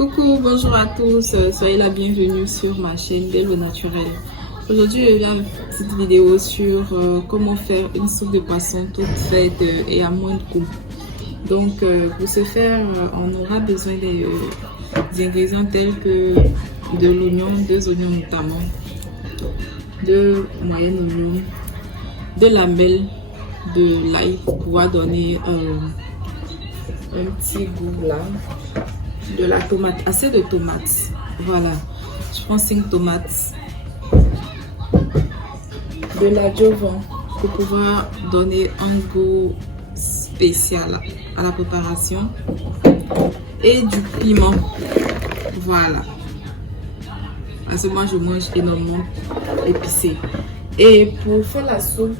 Coucou, bonjour à tous, soyez la bienvenue sur ma chaîne Belle au Naturel. Aujourd'hui, je viens avec une petite vidéo sur comment faire une soupe de poisson toute faite et à moins de coût. Donc, pour ce faire, on aura besoin des ingrédients tels que de l'oignon, 2 oignons notamment, 2 moyennes oignons, de lamelles de l'ail pour pouvoir donner un petit goût là, de la tomate, assez de tomates, voilà, je prends 5 tomates, de l'adjuvant pour pouvoir donner un goût spécial à la préparation et du piment, voilà, parce que moi je mange énormément épicé. Et pour faire la soupe,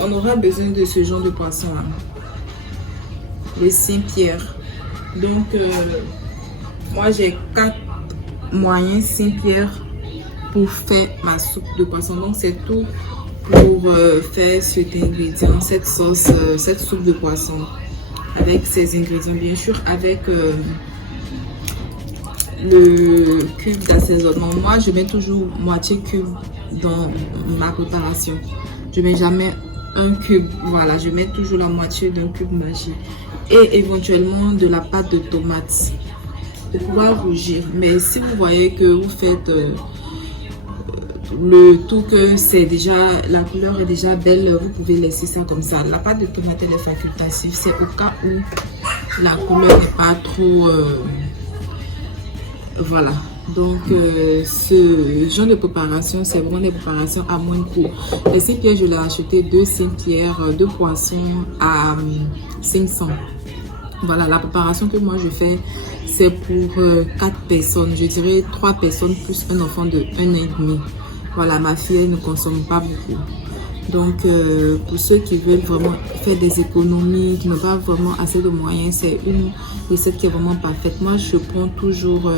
on aura besoin de ce genre de poisson là, le Saint-Pierre. Donc moi j'ai 4 moyens Saint-Pierre pour faire ma soupe de poisson. Donc c'est tout pour faire cet ingrédient, cette sauce, cette soupe de poisson avec ces ingrédients, bien sûr avec le cube d'assaisonnement. Moi je mets toujours moitié cube dans ma préparation, je mets jamais un cube, voilà, je mets toujours la moitié d'un cube magique et éventuellement de la pâte de tomate pour pouvoir rougir. Mais si vous voyez que vous faites le tout, que c'est déjà, la couleur est déjà belle, vous pouvez laisser ça comme ça. La pâte de tomate elle est facultative, c'est au cas où la couleur n'est pas trop voilà. Donc ce genre de préparation, c'est vraiment des préparations à moins de coût. Les Saint-Pierre, je l'ai acheté 2 Saint-Pierre, 2 poissons à 500. Voilà, la préparation que moi je fais, c'est pour 4 personnes, je dirais 3 personnes plus un enfant de 1 an et demi. Voilà, ma fille elle ne consomme pas beaucoup. Donc pour ceux qui veulent vraiment faire des économies, qui n'ont pas vraiment assez de moyens, c'est une recette qui est vraiment parfaite. Moi je prends toujours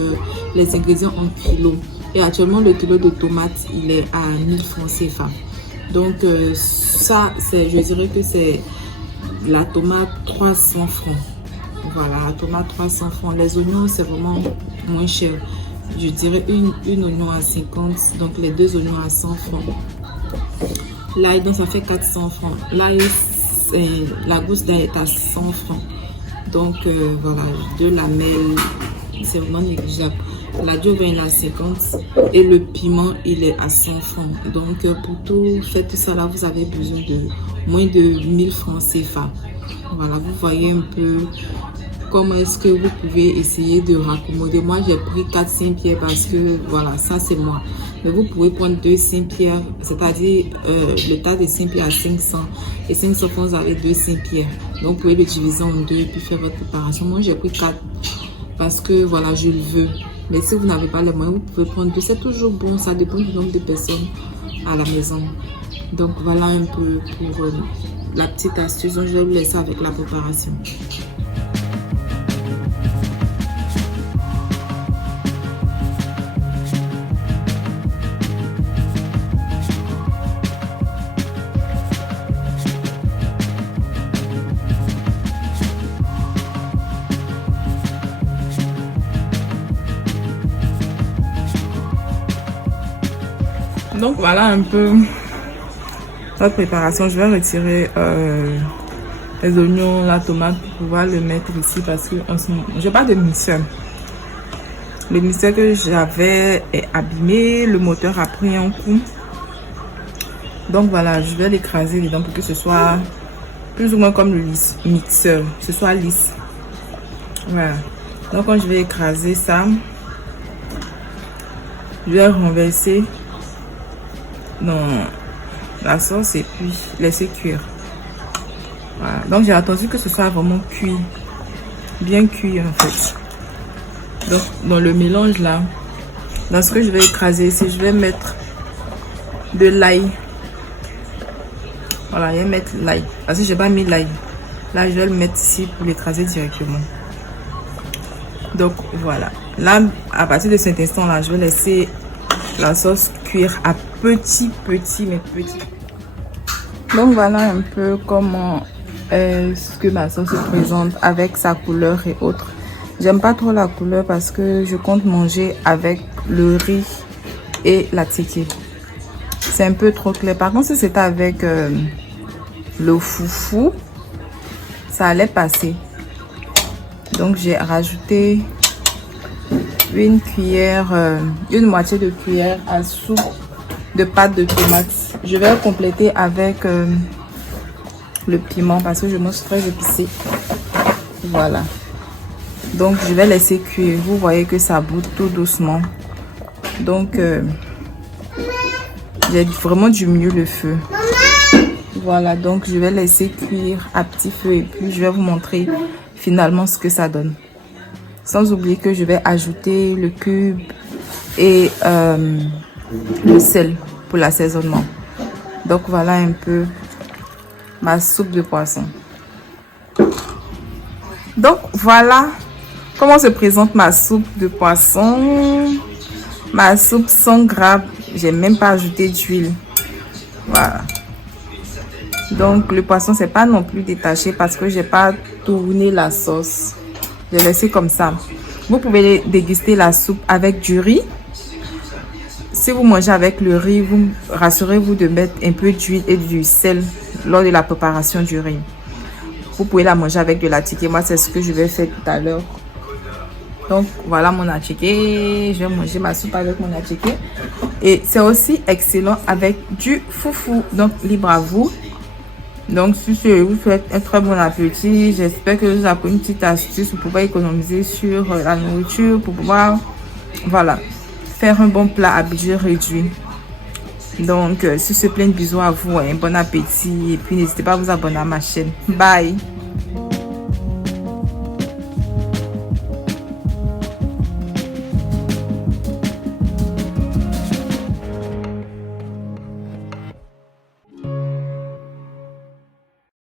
les ingrédients en kilos. Et actuellement le kilo de tomates il est à 1000 francs CFA. Donc ça, je dirais que c'est la tomate 300 francs. Voilà, la tomate 300 francs. Les oignons c'est vraiment moins cher. Je dirais une oignon à 50, donc les 2 oignons à 100 francs. L'ail, donc ça fait 400 francs. L'ail, la gousse d'ail est à 100 francs. Donc voilà, 2 lamelles, c'est vraiment négligeable. L'adjuvant il est à 50 et le piment il est à 100 francs. Donc pour tout faire tout ça là, vous avez besoin de moins de 1000 francs CFA. Voilà, vous voyez un peu comment est-ce que vous pouvez essayer de raccommoder. Moi j'ai pris 4 Saint-Pierre parce que voilà, ça c'est moi. Mais vous pouvez prendre 2 Saint-Pierre, c'est-à-dire le tas de Saint-Pierre à 500 et 500 francs, vous avez 2 Saint-Pierre. Donc vous pouvez le diviser en 2 et puis faire votre préparation. Moi j'ai pris 4 parce que voilà, je le veux. Mais si vous n'avez pas les moyens, vous pouvez prendre 2. C'est toujours bon, ça dépend du nombre de personnes à la maison. Donc voilà un peu pour la petite astuce. Donc je vais vous laisser avec la préparation. Donc voilà un peu notre préparation. Je vais retirer les oignons, la tomate pour pouvoir le mettre ici parce que j'ai pas de mixeur. Le mixeur que j'avais est abîmé, le moteur a pris un coup. Donc voilà, je vais l'écraser dedans pour que ce soit plus ou moins comme le mixeur, que ce soit lisse. Voilà. Donc quand je vais écraser ça, je vais renverser dans la sauce et puis laisser cuire. Voilà. Donc j'ai attendu que ce soit vraiment cuit, bien cuit en fait. Donc dans le mélange là, dans ce que je vais écraser ici, je vais mettre de l'ail. Voilà, je vais mettre l'ail parce que j'ai pas mis l'ail. Là je vais le mettre ici pour l'écraser directement. Donc voilà, là à partir de cet instant là, je vais laisser la sauce cuire à petit. Donc voilà un peu comment est-ce que ma sauce se présente avec sa couleur et autres. J'aime pas trop la couleur parce que je compte manger avec le riz et la tiki. C'est un peu trop clair. Par contre, si c'était avec le foufou, ça allait passer. Donc, j'ai rajouté une cuillère, une moitié de cuillère à soupe de pâte de tomate. Je vais compléter avec le piment parce que je mange très épicé. Voilà. Donc, je vais laisser cuire. Vous voyez que ça bout tout doucement. Donc, j'ai vraiment diminué le feu. Voilà, donc je vais laisser cuire à petit feu et puis je vais vous montrer finalement ce que ça donne. Sans oublier que je vais ajouter le cube et le sel pour l'assaisonnement. Donc voilà un peu ma soupe de poisson. Donc voilà comment se présente ma soupe de poisson. Ma soupe sans gras, j'ai même pas ajouté d'huile. Voilà. Donc le poisson c'est pas non plus détaché parce que j'ai pas tourné la sauce. J'ai laissé comme ça. Vous pouvez déguster la soupe avec du riz. Si vous mangez avec le riz, vous rassurez-vous de mettre un peu d'huile et du sel lors de la préparation du riz. Vous pouvez la manger avec de la tiki. Moi c'est ce que je vais faire tout à l'heure. Donc voilà mon attiqué. Je vais manger ma soupe avec mon attiqué. Et c'est aussi excellent avec du foufou. Donc libre à vous. Donc si je vous souhaite un très bon appétit. J'espère que vous avez une petite astuce pour pouvoir économiser sur la nourriture. Pour pouvoir faire un bon plat à budget réduit. Donc sur ce, plein de bisous à vous. Un bon appétit. Et puis n'hésitez pas à vous abonner à ma chaîne. Bye.